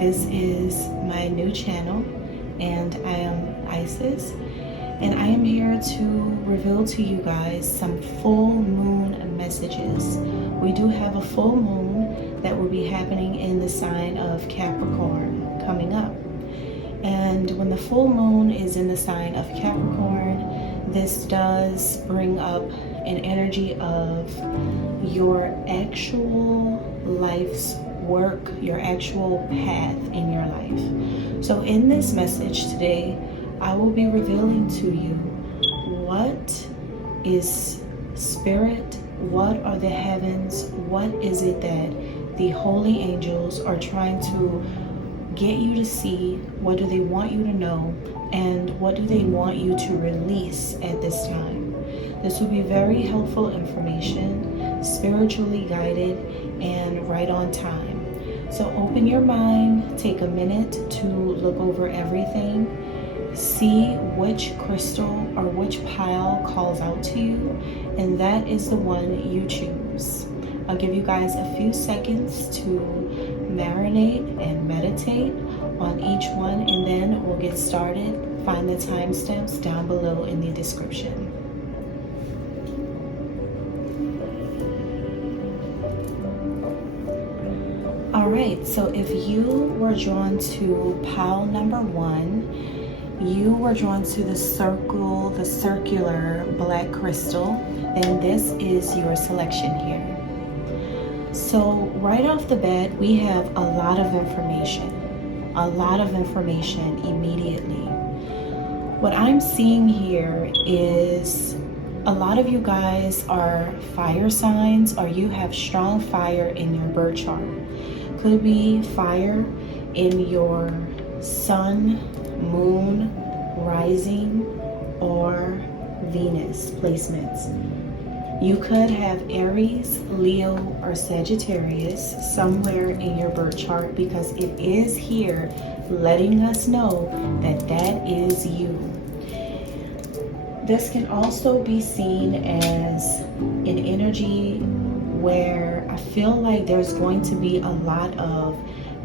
This is my new channel, and I am Isis, and I am here to reveal to you guys some full moon messages. We do have a full moon that will be happening in the sign of Capricorn coming up. And when the full moon is in the sign of Capricorn, this does bring up an energy of your actual life's work, your actual path in your life. So in this message today, I will be revealing to you what is spirit, what are the heavens, what is it that the holy angels are trying to get you to see, what do they want you to know, and what do they want you to release at this time. This will be very helpful information, spiritually guided, and right on time. So open your mind, take a minute to look over everything, see which crystal or which pile calls out to you, and that is the one you choose. I'll give you guys a few seconds to marinate and meditate on each one, and then we'll get started. Find the timestamps down below in the description. Alright, so if you were drawn to pile number 1, you were drawn to the circular black crystal, then this is your selection here. So right off the bat, we have a lot of information immediately. What I'm seeing here is a lot of you guys are fire signs, or you have strong fire in your birth chart. Could be fire in your sun, moon, rising, or Venus placements. You could have Aries, Leo, or Sagittarius somewhere in your birth chart, because it is here letting us know that that is you. This can also be seen as an energy where I feel like there's going to be a lot of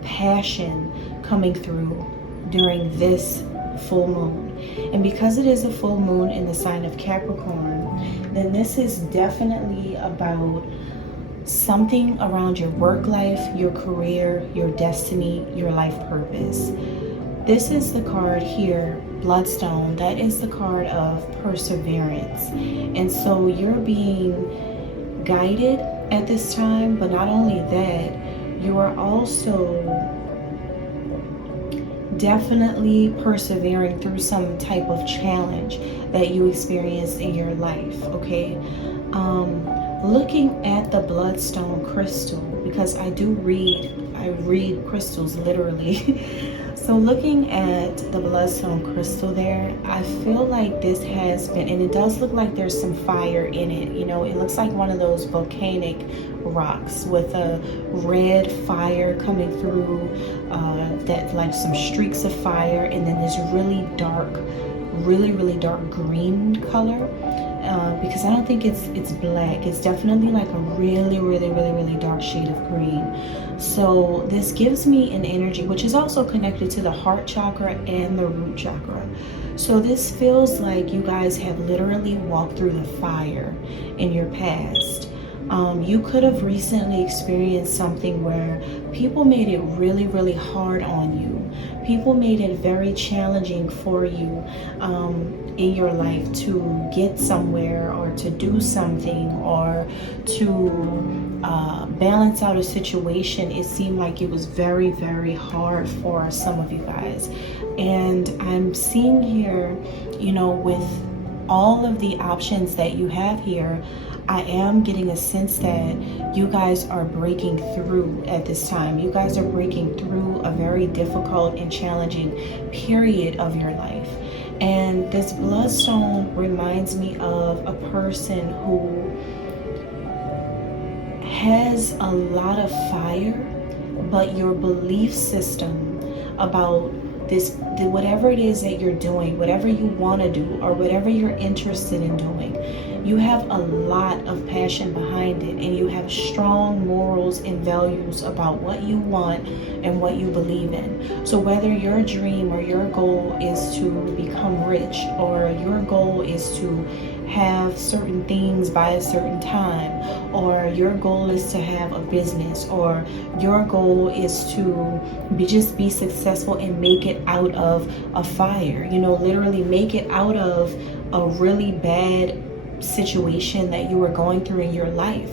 passion coming through during this full moon. And because it is a full moon in the sign of Capricorn, then this is definitely about something around your work life, your career, your destiny, your life purpose. This is the card here, Bloodstone. That is the card of perseverance. And so you're being guided at this time, but not only that, you are also definitely persevering through some type of challenge that you experienced in your life, okay? Looking at the bloodstone crystal, because I read crystals literally. So looking at the bloodstone crystal there, I feel like this has been, and it does look like there's some fire in it. You know, it looks like one of those volcanic rocks with a red fire coming through, that like some streaks of fire, and then this really dark green color. Because I don't think it's black. It's definitely like a really dark shade of green. So this gives me an energy which is also connected to the heart chakra and the root chakra. So this feels like you guys have literally walked through the fire in your past. You could have recently experienced something where people made it really hard on you. People made it very challenging for you in your life to get somewhere, or to do something, or to balance out a situation. It seemed like it was very hard for some of you guys. And I'm seeing here, you know, with all of the options that you have here, I am getting a sense that you guys are breaking through at this time. You guys are breaking through a very difficult and challenging period of your life. And this bloodstone reminds me of a person who has a lot of fire, but your belief system about this, whatever it is that you're doing, whatever you want to do, or whatever you're interested in doing, You have a lot of passion behind it, and you have strong morals and values about what you want and what you believe in. So whether your dream or your goal is to become rich, or your goal is to have certain things by a certain time, or your goal is to have a business, or your goal is to just be successful and make it out of a fire, literally make it out of a really bad situation that you were going through in your life.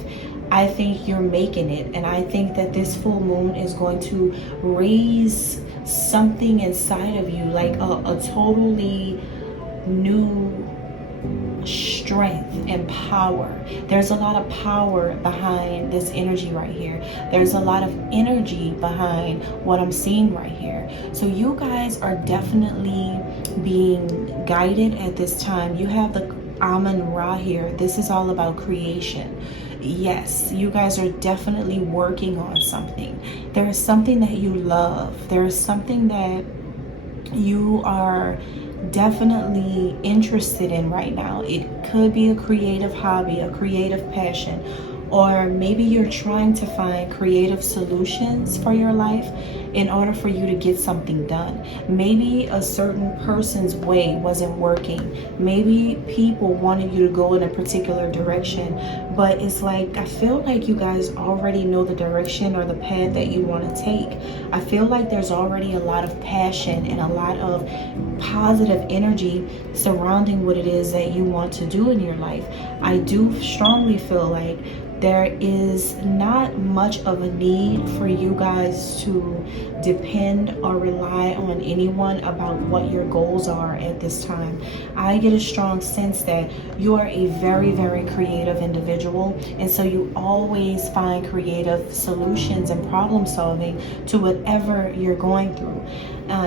I think you're making it, and I think that this full moon is going to raise something inside of you, like a totally new strength and power. There's a lot of power behind this energy right here. There's a lot of energy behind what I'm seeing right here. So you guys are definitely being guided at this time. You have the Amun Ra here. This is all about creation. Yes, you guys are definitely working on something. There is something that you love. There is something that you are definitely interested in right now. It could be a creative hobby, a creative passion, or maybe you're trying to find creative solutions for your life in order for you to get something done. Maybe a certain person's way wasn't working. Maybe people wanted you to go in a particular direction, but it's like, I feel like you guys already know the direction or the path that you want to take. I feel like there's already a lot of passion and a lot of positive energy surrounding what it is that you want to do in your life. I do strongly feel like there is not much of a need for you guys to depend or rely on anyone about what your goals are at this time. I get a strong sense that you are a very, very creative individual, and so you always find creative solutions and problem solving to whatever you're going through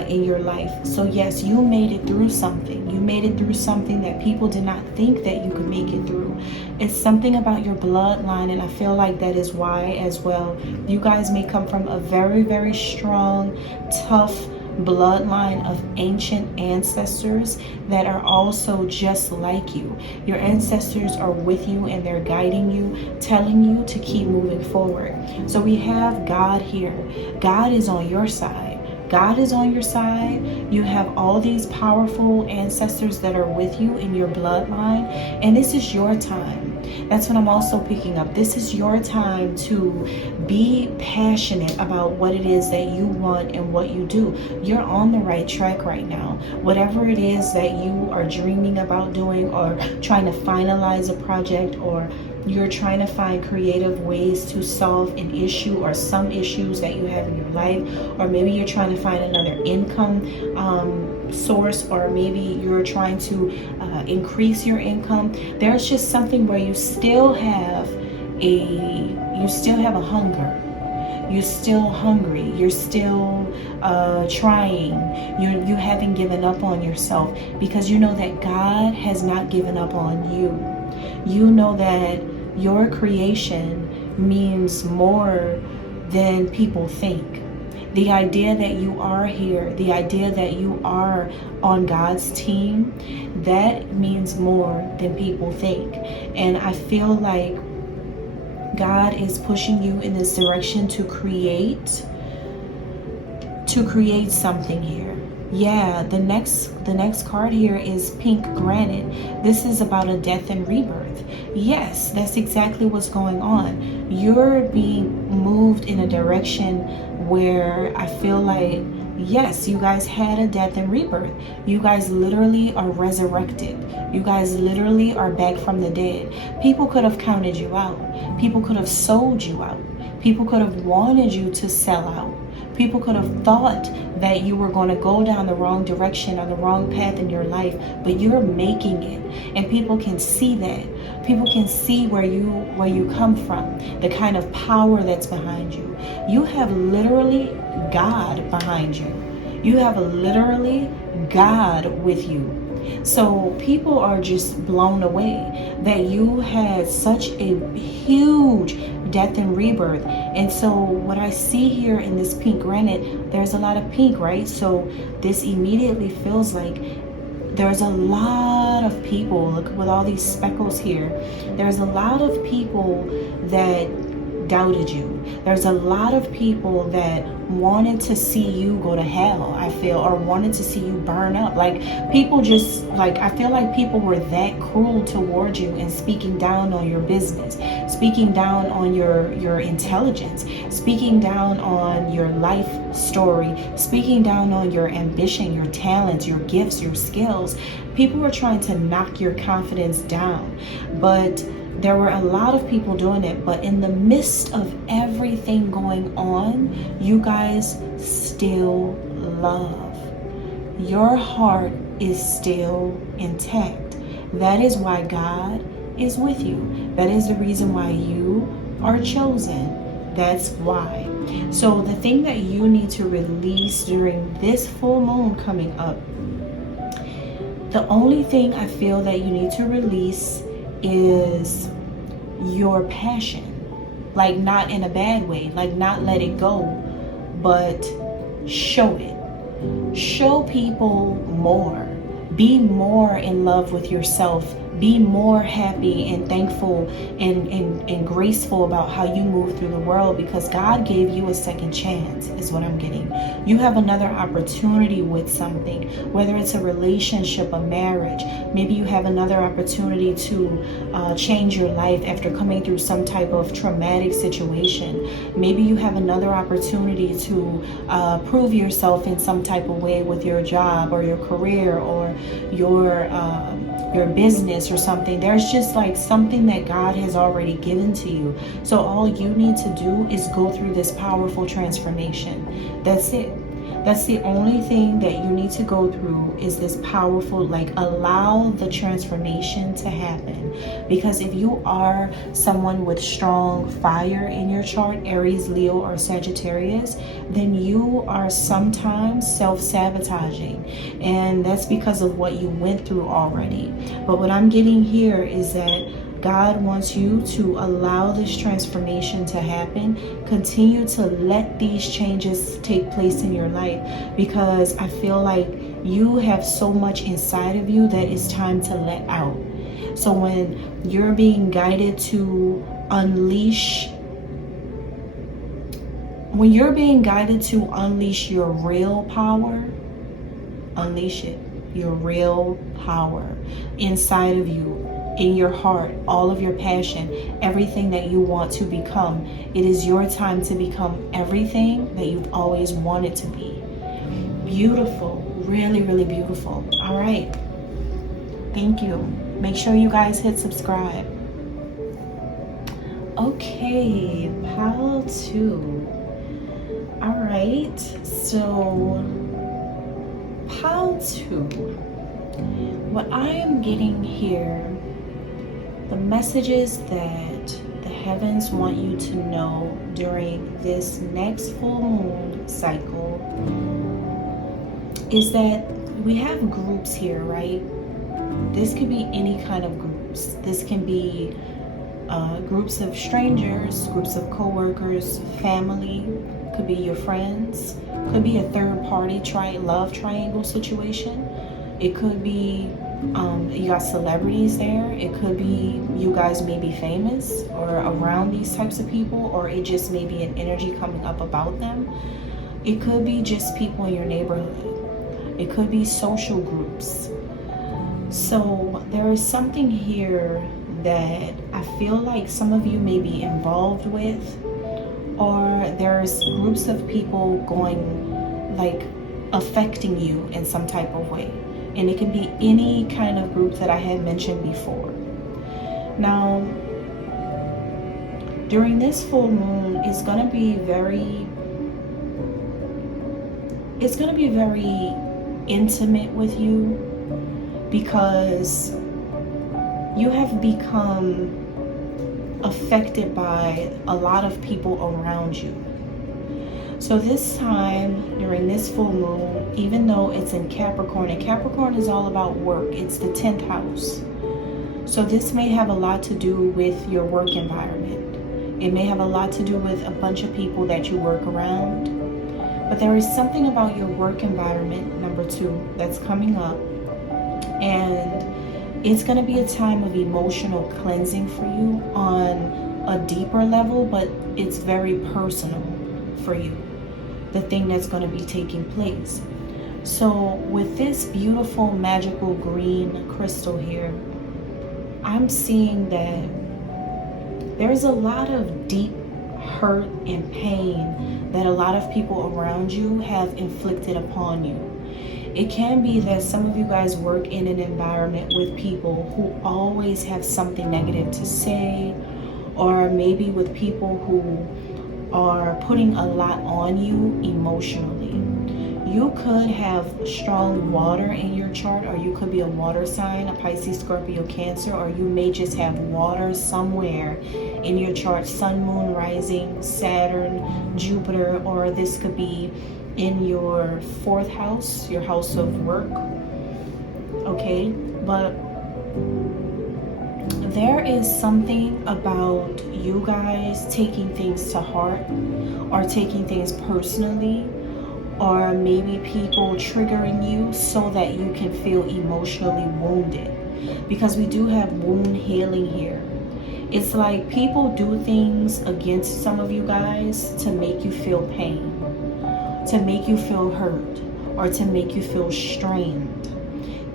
in your life. So yes, you made it through something. You made it through something that people did not think that you could make it through. It's something about your bloodline, and I feel like that is why as well. You guys may come from a very, very strong, tough bloodline of ancient ancestors that are also just like you. Your ancestors are with you, and they're guiding you, telling you to keep moving forward. So we have God here. God is on your side. God is on your side. You have all these powerful ancestors that are with you in your bloodline, and this is your time. That's what I'm also picking up. This is your time to be passionate about what it is that you want and what you do. You're on the right track right now. Whatever it is that you are dreaming about doing, or trying to finalize a project, or you're trying to find creative ways to solve an issue or some issues that you have in your life, or maybe you're trying to find another income source, or maybe you're trying to increase your income. There's just something where you still have a hunger. You're still hungry. You're still trying. You haven't given up on yourself, because you know that God has not given up on you. You know that your creation means more than people think. The idea that you are here, the idea that you are on God's team, that means more than people think. And I feel like God is pushing you in this direction to create something here. Yeah, the next card here is pink granite. This is about a death and rebirth. Yes, that's exactly what's going on. You're being moved in a direction where I feel like, yes, you guys had a death and rebirth. You guys literally are resurrected. You guys literally are back from the dead. People could have counted you out. People could have sold you out. People could have wanted you to sell out. People could have thought that you were going to go down the wrong direction or the wrong path in your life, but you're making it, and people can see that. People can see where you come from, the kind of power that's behind you. You have literally God behind you. You have literally God with you. So people are just blown away that you had such a huge death and rebirth. And so what I see here in this pink granite, there's a lot of pink, right? So this immediately feels like There's a lot of people, look with all these speckles here, there's a lot of people that doubted you. There's a lot of people that wanted to see you go to hell, I feel, or wanted to see you burn up. Like, people just, like, I feel like people were that cruel towards you and speaking down on your business, speaking down on your intelligence, speaking down on your life story, speaking down on your ambition, your talents, your gifts, your skills. People were trying to knock your confidence down, but there were a lot of people doing it. But in the midst of everything going on, you guys still love. Your heart is still intact. That is why God is with you. That is the reason why you are chosen. That's why. So the thing that you need to release during this full moon coming up, the only thing I feel that you need to release is your passion. Like, not in a bad way, like not let it go, but show it. Show people more. Be more in love with yourself. Be more happy and thankful and graceful about how you move through the world, because God gave you a second chance, is what I'm getting. You have another opportunity with something, whether it's a relationship, a marriage. Maybe you have another opportunity to change your life after coming through some type of traumatic situation. Maybe you have another opportunity to prove yourself in some type of way with your job or your career or your business or something. There's just like something that God has already given to you. So all you need to do is go through this powerful transformation. That's it. That's the only thing that you need to go through, is this powerful, like, allow the transformation to happen. Because if you are someone with strong fire in your chart, Aries, Leo, or Sagittarius, then you are sometimes self-sabotaging. And that's because of what you went through already. But what I'm getting here is that God wants you to allow this transformation to happen. Continue to let these changes take place in your life, because I feel like you have so much inside of you that it's time to let out. So when you're being guided to unleash, your real power, unleash it. Your real power inside of you, in your heart, all of your passion, everything that you want to become. It is your time to become everything that you've always wanted to be. Beautiful, really, really beautiful. All right. Thank you. Make sure you guys hit subscribe. Okay, pile 2. All right, so pile 2. What I am getting here, the messages that the heavens want you to know during this next full moon cycle is that we have groups here, right? This could be any kind of groups. This can be groups of strangers, groups of co-workers, family, could be your friends, could be a third party love triangle situation. It could be you got celebrities there. It could be you guys may be famous or around these types of people, or it just may be an energy coming up about them. It could be just people in your neighborhood. It could be social groups. So there is something here that I feel like some of you may be involved with, or there's groups of people going, like, affecting you in some type of way. And it can be any kind of group that I had mentioned before. Now, during this full moon, it's going to be very intimate with you, because you have become affected by a lot of people around you. So this time, during this full moon, even though it's in Capricorn, and Capricorn is all about work, it's the 10th house. So this may have a lot to do with your work environment. It may have a lot to do with a bunch of people that you work around. But there is something about your work environment, number 2, that's coming up And it's going to be a time of emotional cleansing for you on a deeper level, but it's very personal for you, the thing that's going to be taking place. So with this beautiful magical green crystal here, I'm seeing that there's a lot of deep hurt and pain that a lot of people around you have inflicted upon you. It can be that some of you guys work in an environment with people who always have something negative to say, or maybe with people who are putting a lot on you emotionally. You could have strong water in your chart, or you could be a water sign, a Pisces, Scorpio, Cancer, or you may just have water somewhere in your chart, sun, moon, rising, Saturn, Jupiter, or this could be in your 4th house, your house of work. Okay, but there is something about you guys taking things to heart, or taking things personally, or maybe people triggering you so that you can feel emotionally wounded, because we do have wound healing here. It's like people do things against some of you guys to make you feel pain, to make you feel hurt, or to make you feel strained.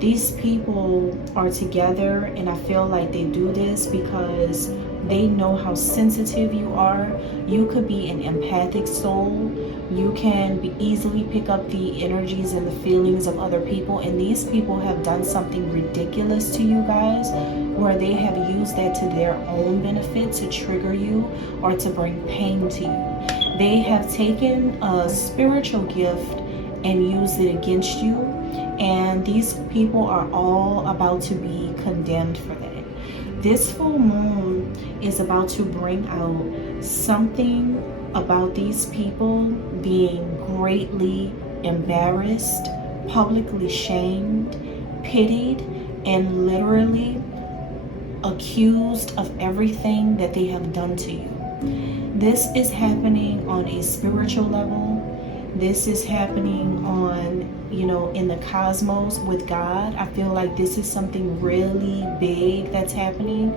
These people are together, and I feel like they do this because they know how sensitive you are. You could be an empathic soul. You can easily pick up the energies and the feelings of other people, and these people have done something ridiculous to you guys, where they have used that to their own benefit, to trigger you or to bring pain to you. They have taken a spiritual gift and used it against you, and these people are all about to be condemned for that. This full moon is about to bring out something about these people being greatly embarrassed, publicly shamed, pitied, and literally accused of everything that they have done to you. This is happening on a spiritual level. This is happening on, in the cosmos with God. I feel like this is something really big that's happening.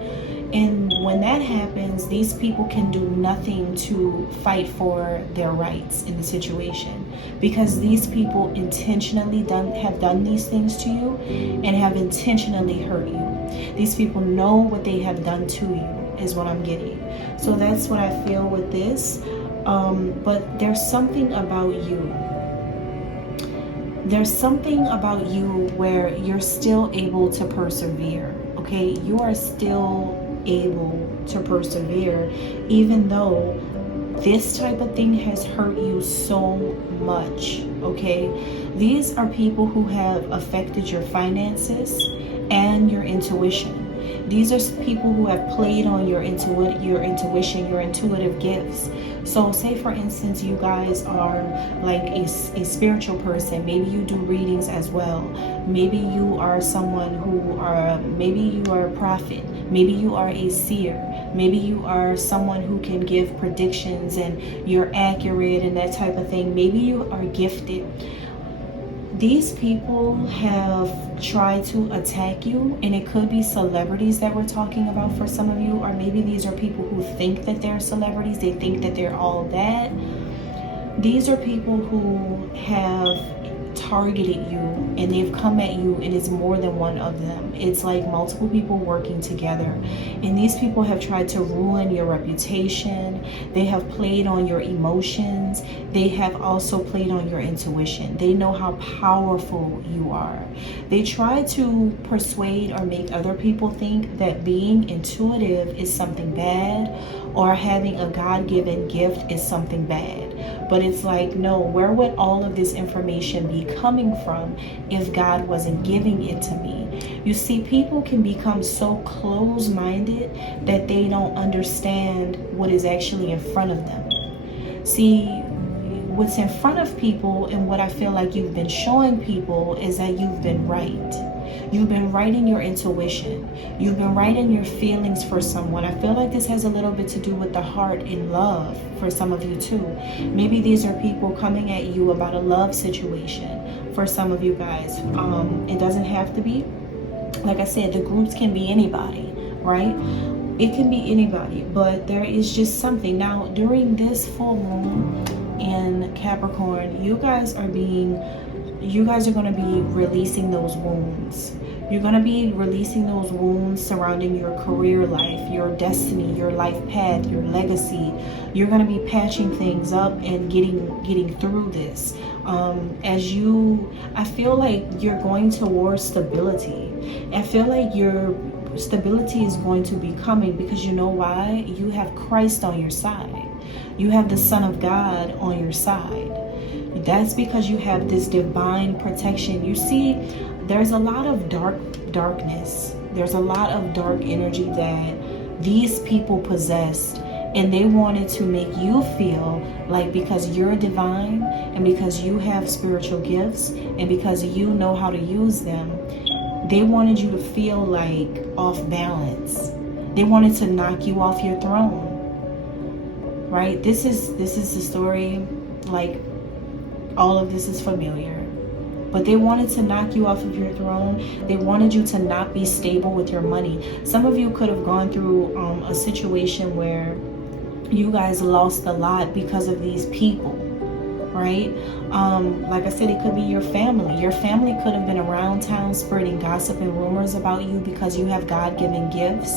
And when that happens, these people can do nothing to fight for their rights in the situation, because these people intentionally have done these things to you and have intentionally hurt you. These people know what they have done to you, is what I'm getting. So that's what I feel with this. But there's something about you. There's something about you where you're still able to persevere, okay? You are still able to persevere, even though this type of thing has hurt you so much, okay? These are people who have affected your finances and your intuition. These are people who have played on your intuition, your intuitive gifts. So say for instance, you guys are like a spiritual person. Maybe you do readings as well. Maybe you are someone maybe you are a prophet. Maybe you are a seer. Maybe you are someone who can give predictions and you're accurate and that type of thing. Maybe you are gifted. These people have tried to attack you, and it could be celebrities that we're talking about for some of you, or maybe these are people who think that they're celebrities. They think that they're all that. These are people who have targeted you, and they've come at you, and it's more than one of them. It's like multiple people working together, and these people have tried to ruin your reputation. They have played on your emotions. They have also played on your intuition. They know how powerful you are. They try to persuade or make other people think that being intuitive is something bad, or having a God-given gift is something bad. But it's like, no, where would all of this information be coming from if God wasn't giving it to me? You see, people can become so close-minded that they don't understand what is actually in front of them. See, what's in front of people and what I feel like you've been showing people is that you've been right. You've been right in your intuition. You've been right in your feelings for someone. I feel like this has a little bit to do with the heart and love for some of you too. Maybe these are people coming at you about a love situation for some of you guys. It doesn't have to be. Like I said, the groups can be anybody, right? It can be anybody, but there is just something. Now, during this full moon in Capricorn, you guys are going to be releasing those wounds. You're going to be releasing those wounds surrounding your career life, your destiny, your life path, your legacy. You're going to be patching things up and getting through this. I feel like you're going towards stability. I feel like your stability is going to be coming, because you know why? You have Christ on your side. You have the Son of God on your side. That's because you have this divine protection. You see, there's a lot of darkness. There's a lot of dark energy that these people possessed, and they wanted to make you feel like, because you're divine and because you have spiritual gifts and because you know how to use them, they wanted you to feel like off balance. They wanted to knock you off your throne, right? This is the story. Like, all of this is familiar, but they wanted to knock you off of your throne. They wanted you to not be stable with your money. Some of you could have gone through a situation where you guys lost a lot because of these people, right? Like I said, it could be your family. Your family could have been around town spreading gossip and rumors about you because you have God-given gifts.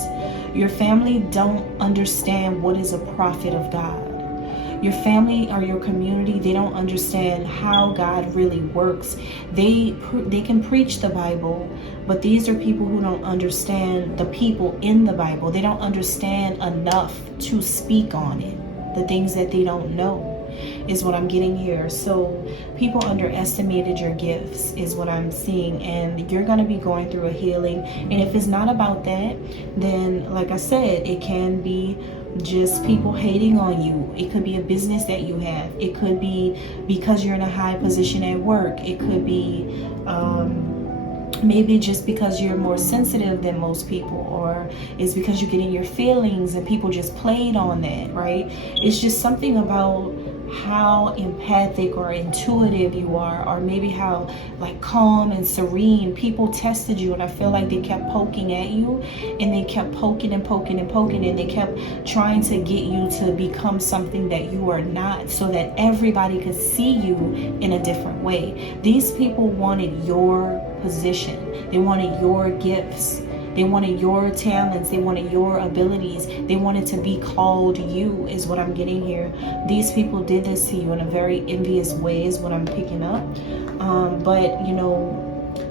Your family don't understand what is a prophet of God. Your family or your community, they don't understand how God really works. They can preach the Bible, but these are people who don't understand the people in the Bible. They don't understand enough to speak on it. The things that they don't know is what I'm getting here. So people underestimated your gifts is what I'm seeing, and you're going to be going through a healing. And if it's not about that, then like I said, it can be just people hating on you. It could be a business that you have. It could be because you're in a high position at work. It could be maybe just because you're more sensitive than most people, or it's because you're getting your feelings and people just played on that, right? It's just something about how empathic or intuitive you are, or maybe how like calm and serene. People tested you, and I feel like they kept poking at you, and they kept poking and poking and poking, and they kept trying to get you to become something that you are not, so that everybody could see you in a different way. These people wanted your position. They wanted your gifts. They wanted your talents. They wanted your abilities. They wanted to be called you, is what I'm getting here. These people did this to you in a very envious way, is what I'm picking up. But, you know,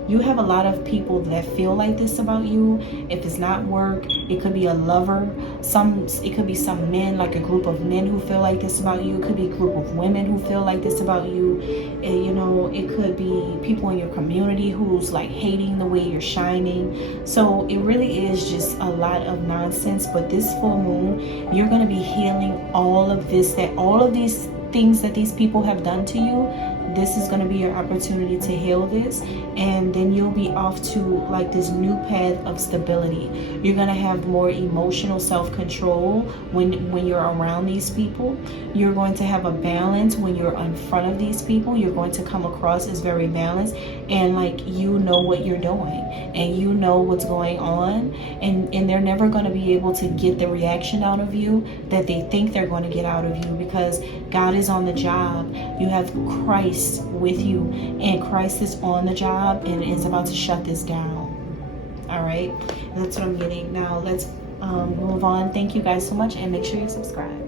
you have a lot of people that feel like this about you. If it's not work, it could be a lover. It could be some men, like a group of men who feel like this about you. It could be a group of women who feel like this about you. And, you know, it could be people in your community who's like hating the way you're shining. So it really is just a lot of nonsense. But this full moon, you're going to be healing all of this, all of these things that these people have done to you. This is going to be your opportunity to heal this, and then you'll be off to like this new path of stability. You're going to have more emotional self-control when you're around these people. You're going to have a balance when you're in front of these people. You're going to come across as very balanced, and like you know what you're doing, and you know what's going on, and they're never going to be able to get the reaction out of you that they think they're going to get out of you, because God is on the job. You have Christ with you, and Christ is on the job and is about to shut this down. All right, that's what I'm getting. Now let's move on. Thank you guys so much, and make sure you subscribe.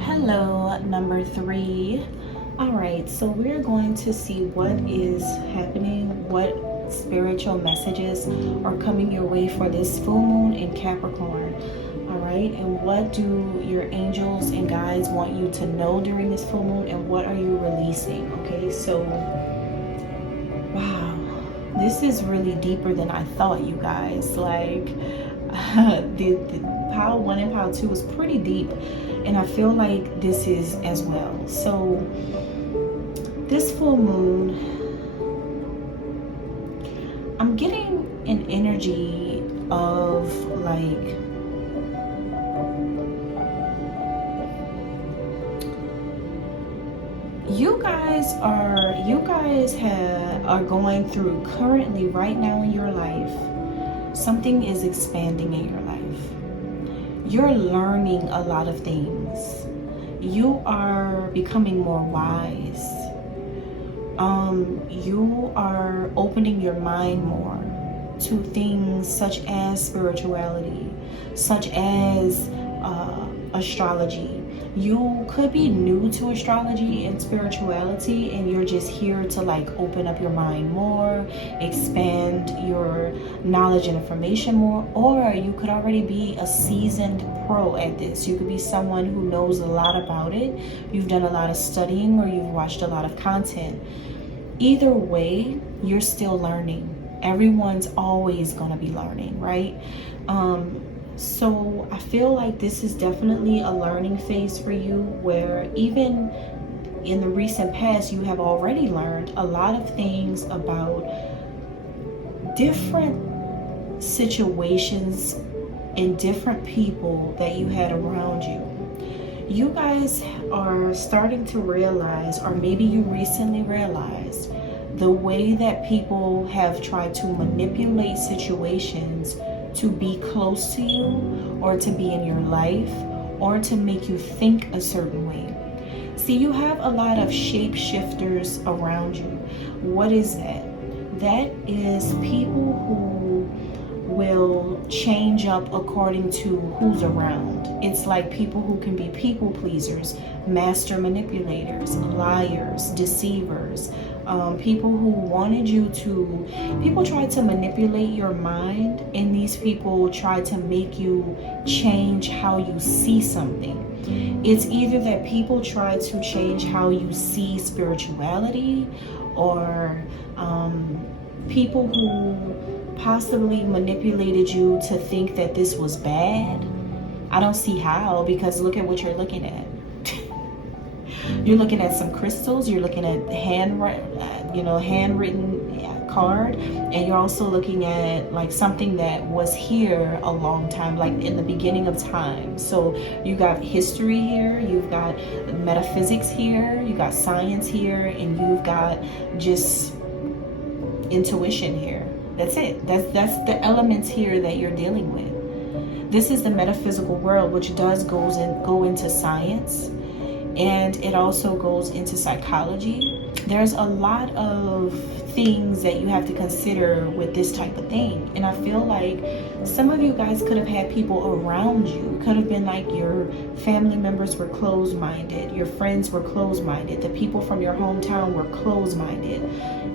Hello, number 3. All right, so we're going to see what is happening, what spiritual messages are coming your way for this full moon in Capricorn. And what do your angels and guides want you to know during this full moon, and what are you releasing? Okay, so wow, this is really deeper than I thought, you guys. Like the pile 1 and pile 2 was pretty deep, and I feel like this is as well. So this full moon, I'm getting an energy of like, you guys are going through currently right now in your life. Something is expanding in your life. You're learning a lot of things. You are becoming more wise. You are opening your mind more to things such as spirituality, such as astrology. You could be new to astrology and spirituality, and you're just here to like open up your mind more, expand your knowledge and information more, or you could already be a seasoned pro at this. You could be someone who knows a lot about it. You've done a lot of studying, or you've watched a lot of content. Either way, you're still learning. Everyone's always going to be learning, right? So I feel like this is definitely a learning phase for you, where even in the recent past, you have already learned a lot of things about different situations and different people that you had around you. You guys are starting to realize, or maybe you recently realized, the way that people have tried to manipulate situations to be close to you, or to be in your life, or to make you think a certain way. See, you have a lot of shapeshifters around you. What is that? That is people who will change up according to who's around. It's like people who can be people pleasers, master manipulators, liars, deceivers, people who wanted you to, people try to manipulate your mind, and these people try to make you change how you see something. It's either that people try to change how you see spirituality, or people who possibly manipulated you to think that this was bad. I don't see how, because look at what you're looking at. You're looking at some crystals, you're looking at handwritten card, and you're also looking at like something that was here a long time, like in the beginning of time. So you got history here, you've got metaphysics here, you got science here, and you've got just intuition here. That's it. That's the elements here that you're dealing with. This is the metaphysical world, which does go into science, and it also goes into psychology. There's a lot of things that you have to consider with this type of thing. And I feel like some of you guys could have had people around you. Could have been like your family members were closed-minded, your friends were closed-minded, the people from your hometown were closed-minded.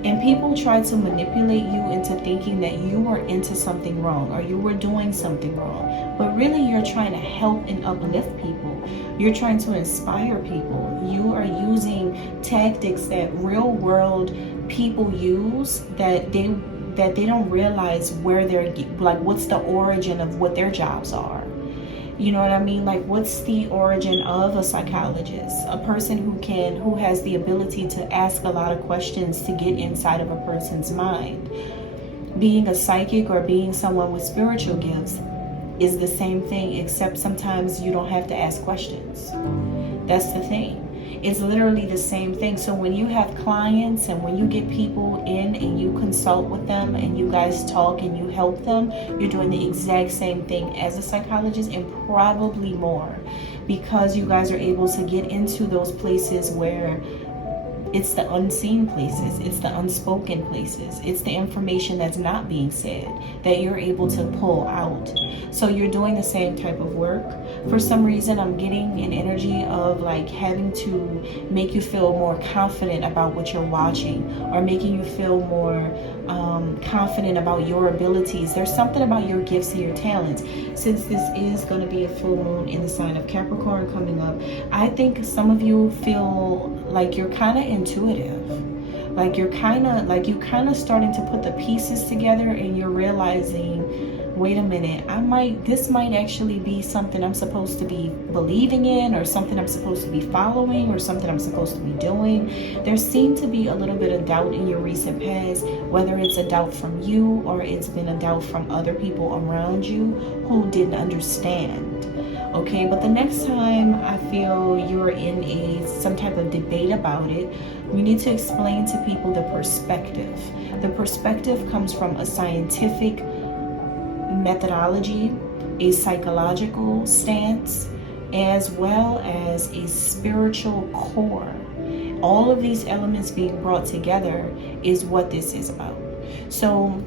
And people tried to manipulate you into thinking that you were into something wrong, or you were doing something wrong. But really, you're trying to help and uplift people. You're trying to inspire people. You are using tactics that real world people use, that they don't realize where they're, like, what's the origin of what their jobs are. You know what I mean? Like, what's the origin of a psychologist? A person who has the ability to ask a lot of questions to get inside of a person's mind. Being a psychic or being someone with spiritual gifts is the same thing, except sometimes you don't have to ask questions. That's the thing. It's literally the same thing. So when you have clients and when you get people in and you consult with them and you guys talk and you help them, you're doing the exact same thing as a psychologist, and probably more, because you guys are able to get into those places where it's the unseen places, it's the unspoken places, it's the information that's not being said that you're able to pull out. So you're doing the same type of work. For some reason, I'm getting an energy of like having to make you feel more confident about what you're watching, or making you feel more confident about your abilities. There's something about your gifts and your talents. Since this is going to be a full moon in the sign of Capricorn coming up, I think some of you feel like you're kind of intuitive. Like you kind of starting to put the pieces together, and you're realizing, wait a minute, this might actually be something I'm supposed to be believing in, or something I'm supposed to be following, or something I'm supposed to be doing. There seemed to be a little bit of doubt in your recent past, whether it's a doubt from you or it's been a doubt from other people around you who didn't understand. Okay, but the next time I feel you're in some type of debate about it, You need to explain to people the perspective. The perspective comes from a scientific methodology, a psychological stance, as well as a spiritual core. All of these elements being brought together is what this is about. So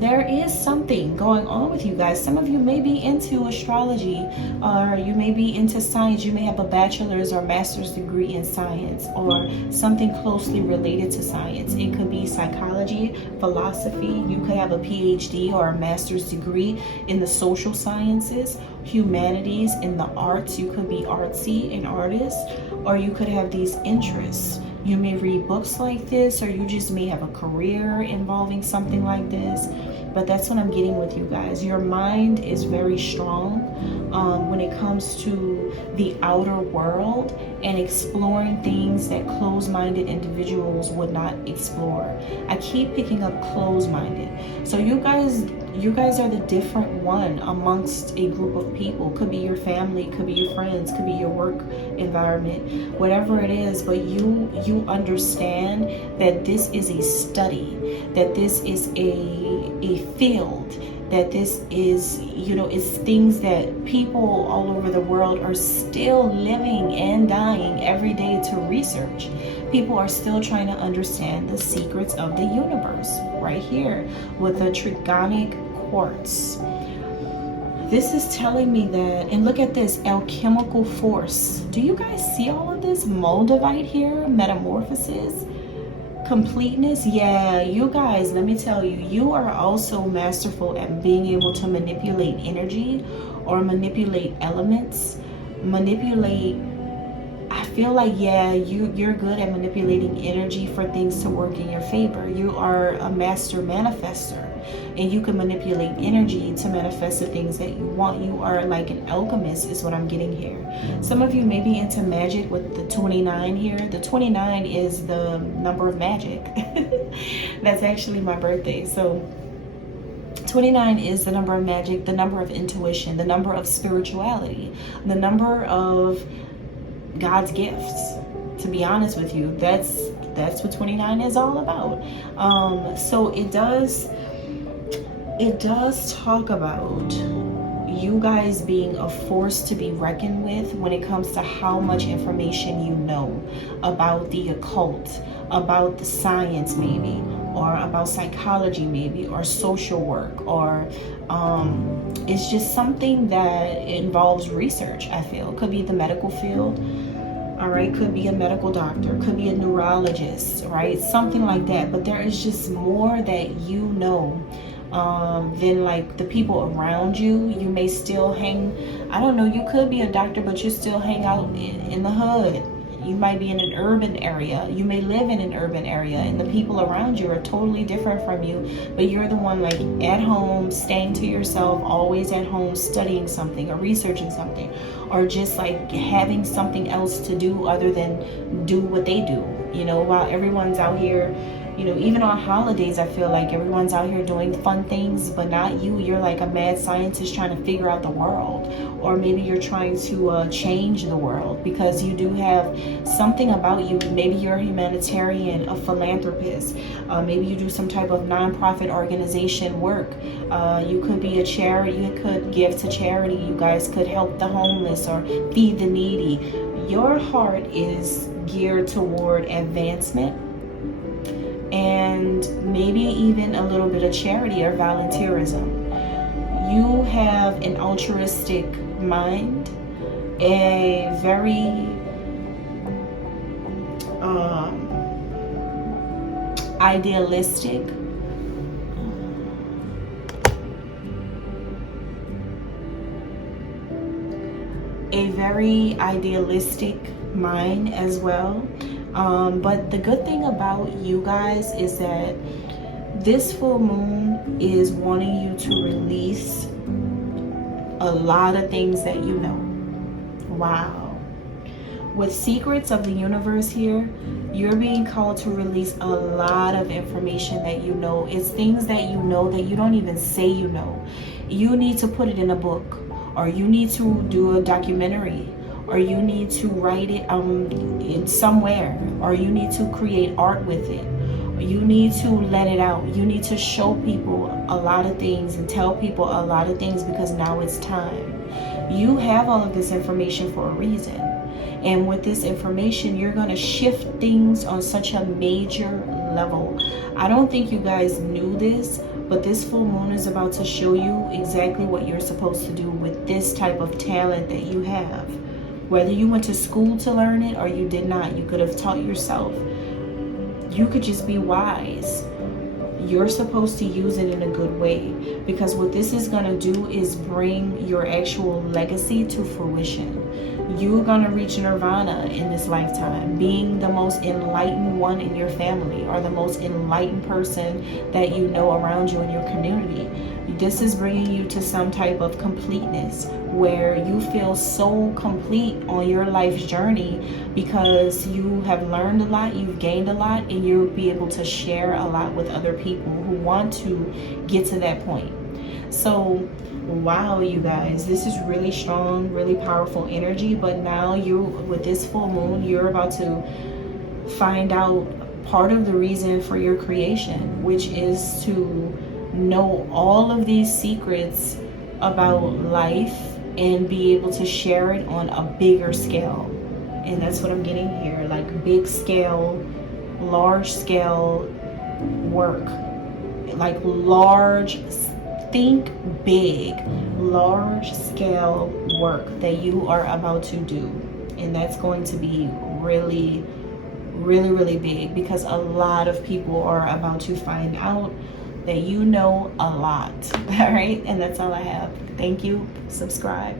there is something going on with you guys. Some of you may be into astrology, or you may be into science. You may have a bachelor's or master's degree in science, or something closely related to science. It could be psychology, philosophy. You could have a PhD or a master's degree in the social sciences, humanities, in the arts. You could be artsy, an artist, or you could have these interests. You may read books like this, or you just may have a career involving something like this. But that's what I'm getting with you guys. Your mind is very strong when it comes to the outer world and exploring things that closed-minded individuals would not explore. I keep picking up closed-minded. So you guys are the different one amongst a group of people. Could be your family, could be your friends, could be your work environment, whatever it is. But you understand that this is a study, that this is a field, that this is, it's things that people all over the world are still living and dying every day to research. People are still trying to understand the secrets of the universe right here with the trigonic quartz. This is telling me that, and look at this, alchemical force. Do you guys see all of this? Moldavite here, metamorphosis, completeness. Yeah, you guys, let me tell you, you are also masterful at being able to manipulate energy or manipulate elements, I feel like, yeah, you're good at manipulating energy for things to work in your favor. You are a master manifester, and you can manipulate energy to manifest the things that you want. You are like an alchemist is what I'm getting here. Some of you may be into magic with the 29 here. The 29 is the number of magic. That's actually my birthday. So 29 is the number of magic, the number of intuition, the number of spirituality, the number of God's gifts. To be honest with you, that's what 29 is all about. So it does talk about you guys being a force to be reckoned with when it comes to how much information you know about the occult, about the science maybe, or about psychology maybe, or social work, or it's just something that involves research. I feel could be the medical field. All right, could be a medical doctor, could be a neurologist, right? Something like that. But there is just more that you know than like the people around you. You may still hang, I don't know, you could be a doctor, but you still hang out in the hood. You might be in an urban area. You may live in an urban area, and the people around you are totally different from you, but you're the one like at home, staying to yourself, always at home, studying something or researching something, or just like having something else to do other than do what they do, while everyone's out here. Even on holidays, I feel like everyone's out here doing fun things, but not you. You're like a mad scientist trying to figure out the world. Or maybe you're trying to change the world because you do have something about you. Maybe you're a humanitarian, a philanthropist. Maybe you do some type of nonprofit organization work. You could be a charity. You could give to charity. You guys could help the homeless or feed the needy. Your heart is geared toward advancement, and maybe even a little bit of charity or volunteerism. You have an altruistic mind, a very idealistic, mind as well. But the good thing about you guys is that this full moon is wanting you to release a lot of things that you know. Wow. With secrets of the universe here, you're being called to release a lot of information that you know. It's things that you know that you don't even say you know. You need to put it in a book, or you need to do a documentary, or you need to write it in somewhere, or you need to create art with it. You need to let it out. You need to show people a lot of things and tell people a lot of things, because now it's time. You have all of this information for a reason. And with this information, you're going to shift things on such a major level. I don't think you guys knew this, but this full moon is about to show you exactly what you're supposed to do with this type of talent that you have. Whether you went to school to learn it or you did not, you could have taught yourself. You could just be wise. You're supposed to use it in a good way, because what this is going to do is bring your actual legacy to fruition. You're going to reach nirvana in this lifetime, being the most enlightened one in your family, or the most enlightened person that you know around you in your community. This is bringing you to some type of completeness, where you feel so complete on your life's journey, because you have learned a lot, you've gained a lot, and you'll be able to share a lot with other people who want to get to that point. So wow, you guys, this is really strong, really powerful energy. But now you, with this full moon, you're about to find out part of the reason for your creation, which is to know all of these secrets about life and be able to share it on a bigger scale. And that's what I'm getting here, like big scale, large scale work, like large, think big, large scale work that you are about to do. And that's going to be really, really, really big, because a lot of people are about to find out that you know a lot. All right, and that's all I have. Thank you. Subscribe.